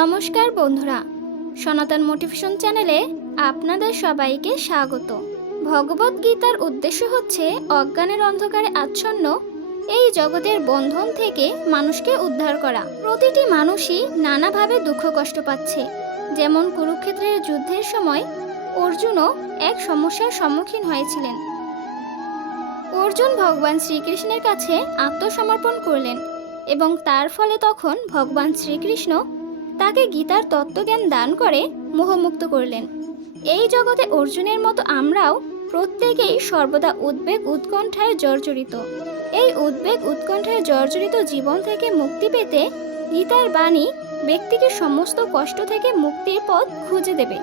নমস্কার বন্ধুরা, সনাতন মোটিভেশন চ্যানেলে আপনাদের সবাইকে স্বাগত। ভগবত গীতার উদ্দেশ্য হচ্ছে অজ্ঞানের অন্ধকারে আচ্ছন্ন, এই জগতের বন্ধন থেকে মানুষকে উদ্ধার করা। প্রতিটি মানুষই নানাভাবে দুঃখ কষ্ট পাচ্ছে। যেমন কুরুক্ষেত্রের যুদ্ধের সময় অর্জুনও এক সমস্যার সম্মুখীন হয়েছিলেন। অর্জুন ভগবান শ্রীকৃষ্ণের কাছে আত্মসমর্পণ করলেন এবং তার ফলে তখন ভগবান শ্রীকৃষ্ণ তাকে গীতার তত্ত্বজ্ঞান দান করে মোহমুক্ত করলেন। এই জগতে অর্জুনের মতো আমরাও প্রত্যেকেই সর্বদা উদ্বেগ উৎকণ্ঠায় জর্জরিত। এই উদ্বেগ উৎকণ্ঠায় জর্জরিত জীবন থেকে মুক্তি পেতে গীতার বাণী ব্যক্তিকে সমস্ত কষ্ট থেকে মুক্তির পথ খুঁজে দেবে।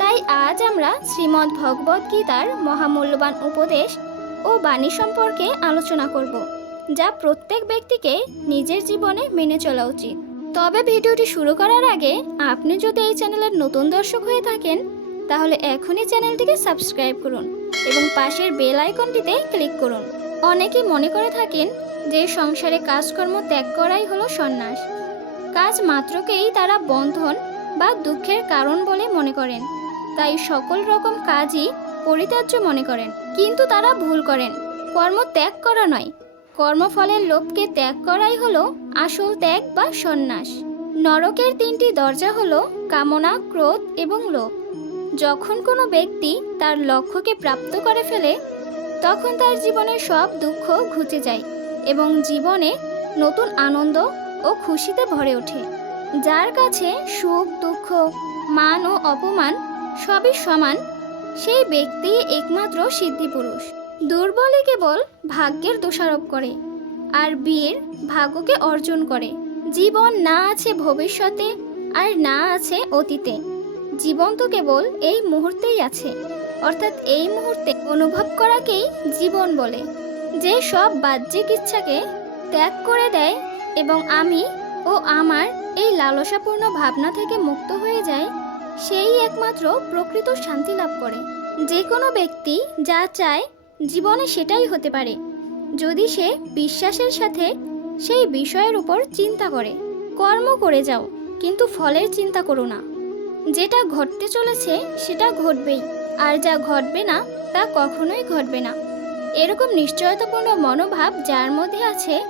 তাই আজ আমরা শ্রীমদ্ ভগবদ্ গীতার মহামূল্যবান উপদেশ ও বাণী সম্পর্কে আলোচনা করব, যা প্রত্যেক ব্যক্তিকে নিজের জীবনে মেনে চলা উচিত। তবে ভিডিওটি শুরু করার আগে আপনি যদি এই চ্যানেলের নতুন দর্শক হয়ে থাকেন, তাহলে এখনই চ্যানেলটিকে সাবস্ক্রাইব করুন এবং পাশের বেল আইকনটিতে ক্লিক করুন। অনেকেই মনে করে থাকেন যে সংসারে কাজকর্ম ত্যাগ করাই হলো সন্ন্যাস। কাজ মাত্রকেই তারা বন্ধন বা দুঃখের কারণ বলে মনে করেন। তাই সকল রকম কাজই পরিত্যাজ্য মনে করেন। কিন্তু তারা ভুল করেন। কর্ম ত্যাগ করা নয়। কর্মফলের লোভকে ত্যাগ করাই হলো আসল ত্যাগ বা সন্ন্যাস। নরকের তিনটি দরজা হলো কামনা, ক্রোধ এবং লোভ। যখন কোনো ব্যক্তি তার লক্ষ্যকে প্রাপ্ত করে ফেলে, তখন তার জীবনের সব দুঃখ ঘুচে যায় এবং জীবনে নতুন আনন্দ ও খুশিতে ভরে ওঠে। যার কাছে সুখ, দুঃখ, মান ও অপমান সবই সমান, সেই ব্যক্তি একমাত্র সিদ্ধিপুরুষ। দুর্বলে কেবল ভাগ্যের দোষারোপ করে আর বীর ভাগ্যকে অর্জন করে। জীবন না আছে ভবিষ্যতে আর না আছে অতীতে। জীবন তো কেবল এই মুহূর্তেই আছে। অর্থাৎ এই মুহূর্তে অনুভব করাকেই জীবন বলে। যে সব বাহ্যিক ইচ্ছাকে ত্যাগ করে দেয় এবং আমি ও আমার এই লালসাপূর্ণ ভাবনা থেকে মুক্ত হয়ে যায়, সেই একমাত্র প্রকৃত শান্তি লাভ করে। যে কোনো ব্যক্তি যা চায় জীবনে সেটাই হতে পারে। যদি সে বিশ্বাসের সাথে সেই বিষয়ের উপর চিন্তা করে, কর্ম করে যাও, কিন্তু ফলের চিন্তা করো না। যেটা ঘটতে চলেছে সেটা ঘটবেই, আর যা ঘটবে না, তা কখনোই ঘটবে না। এরকম নিশ্চয়তাপূর্ণ মনোভাব যার মধ্যে আছে,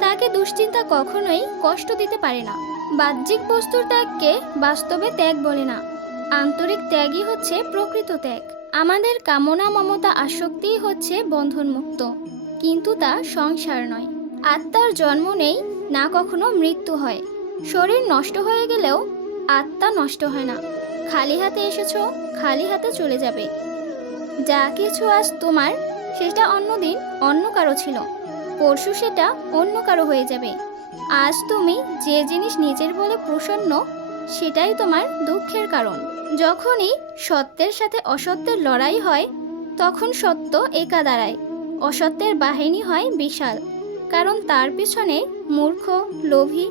তাকে দুশ্চিন্তা কখনোই কষ্ট দিতে পারে না। বাহ্যিক বস্তুর ত্যাগকে বাস্তবে ত্যাগ বলে না। আন্তরিক ত্যাগই হচ্ছে প্রকৃত ত্যাগ। আমাদের কামনা মমতা আসক্তিই হচ্ছে বন্ধনমুক্ত, কিন্তু তা সংসার নয়। আত্মার জন্ম নেই, না কখনো মৃত্যু হয়। শরীর নষ্ট হয়ে গেলেও আত্মা নষ্ট হয় না। খালি হাতে এসেছ, খালি হাতে চলে যাবে। যা কিছু আজ তোমার, সেটা অন্যদিন অন্য কারও ছিল। পরশু সেটা অন্য কারও হয়ে যাবে। আজ তুমি যে জিনিস নিজের বলে প্রসন্ন, সেটাই তোমার দুঃখের কারণ। যখনই সত্যের সাথে অসত্যের লড়াই হয়, তখন সত্য একা দাঁড়ায়। অসত্যের বাহিনী হয় বিশাল, কারণ তার পিছনে মূর্খ, লোভী,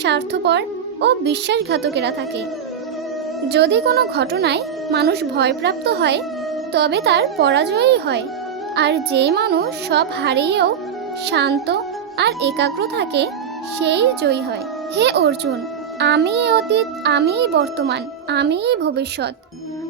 স্বার্থপর ও বিশ্বাসঘাতকেরা থাকে। যদি কোনো ঘটনায় মানুষ ভয়প্রাপ্ত হয়, তবে তার পরাজয়ই হয়। আর যে মানুষ সব হারিয়েও শান্ত আর একাগ্র থাকে, সেই জয়ী হয়। হে অর্জুন আমি অতীত আমিই বর্তমান আমিই ভবিষ্যৎ।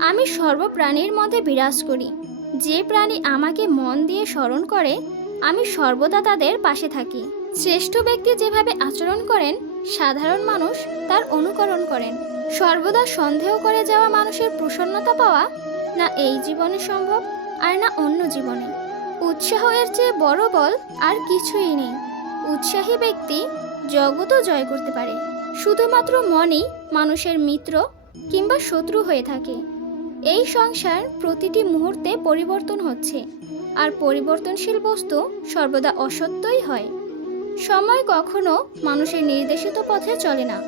আমি সর্বপ্রাণীর মধ্যে বিরাজ করি। যে প্রাণী আমাকে মন দিয়ে স্মরণ করে, আমি সর্বদা তাদের পাশে থাকি। শ্রেষ্ঠ ব্যক্তি যেভাবে আচরণ করেন, সাধারণ মানুষ তার অনুকরণ করেন। সর্বদা সন্দেহ করে যাওয়া মানুষের প্রসন্নতা পাওয়া না এই জীবনে সম্ভব, আর না অন্য জীবনে। উৎসাহ এর চেয়ে বড় বল আর কিছুই নেই। উৎসাহী ব্যক্তি জগতও জয় করতে পারে। শুধুমাত্র মনই মানুষের মিত্র কিংবা শত্রু হয়ে থাকে। এই সংসার প্রতিটি মুহূর্তে পরিবর্তন হচ্ছে, আর পরিবর্তনশীল বস্তু সর্বদা অসত্যই হয়। সময় কখনো মানুষের নির্দেশিত পথে চলে না।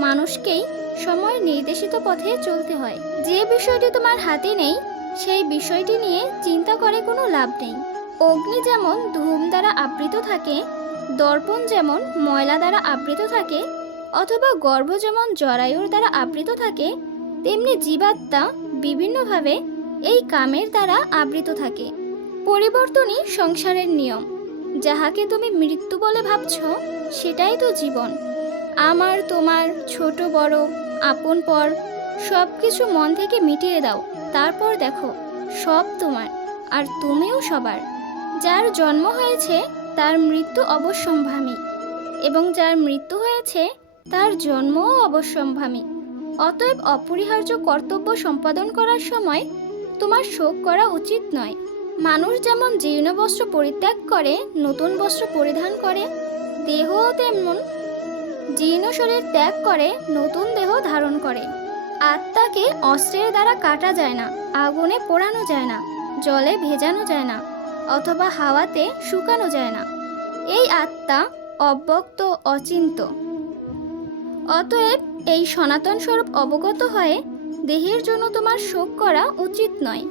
মানুষকেই সময় নির্দেশিত পথে চলতে হয়। যে বিষয়টি তোমার হাতে নেই, সেই বিষয়টি নিয়ে চিন্তা করে কোনো লাভ নেই। অগ্নি যেমন ধূম দ্বারা আবৃত থাকে, দর্পণ যেমন ময়লা দ্বারা আবৃত থাকে অথবা গর্ভ যেমন জরায়ুর দ্বারা আবৃত থাকে, তেমনি জীবাত্মা বিভিন্নভাবে এই কামের দ্বারা আবৃত থাকে। পরিবর্তনই সংসারের নিয়ম। যাহাকে তুমি মৃত্যু বলে ভাবছ, সেটাই তো জীবন। আমার, তোমার, ছোট, বড়, আপন, পর সব কিছু মন থেকে মিটিয়ে দাও। তারপর দেখো, সব তোমার, আর তুমিও সবার। যার জন্ম হয়েছে, তার মৃত্যু অবশ্যম্ভামী। এবং যার মৃত্যু হয়েছে তার জন্মও অবশ্যম্ভামী অতএব অপরিহার্য কর্তব্য সম্পাদন করার সময় তোমার শোক করা উচিত নয়। মানুষ যেমন জীর্ণ বস্ত্র পরিত্যাগ করে, নতুন বস্ত্র পরিধান করে, দেহও তেমন জীর্ণ শরীর ত্যাগ করে, নতুন দেহ ধারণ করে। আত্মাকে অস্ত্রের দ্বারা কাটা যায় না, আগুনে পোড়ানো যায় না, জলে ভেজানো যায় না, অথবা হাওয়াতে শুকানো যায় না। এই আত্মা অব্যক্ত, অচিন্ত। অতএব এই সনাতন স্বরূপ অবগত হয়ে দেহের জন্য তোমার শোক করা উচিত নয়।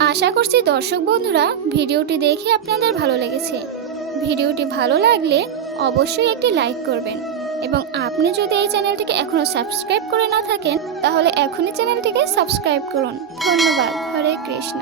আশা করছি দর্শক বন্ধুরা, ভিডিওটি দেখে আপনাদের ভালো লেগেছে। ভিডিওটি ভালো লাগলে অবশ্যই একটি লাইক করবেন এবং আপনি যদি এই চ্যানেলটিকে এখনও সাবস্ক্রাইব করে না থাকেন, তাহলে এখনই চ্যানেলটিকে সাবস্ক্রাইব করুন। ধন্যবাদ। হরে কৃষ্ণ।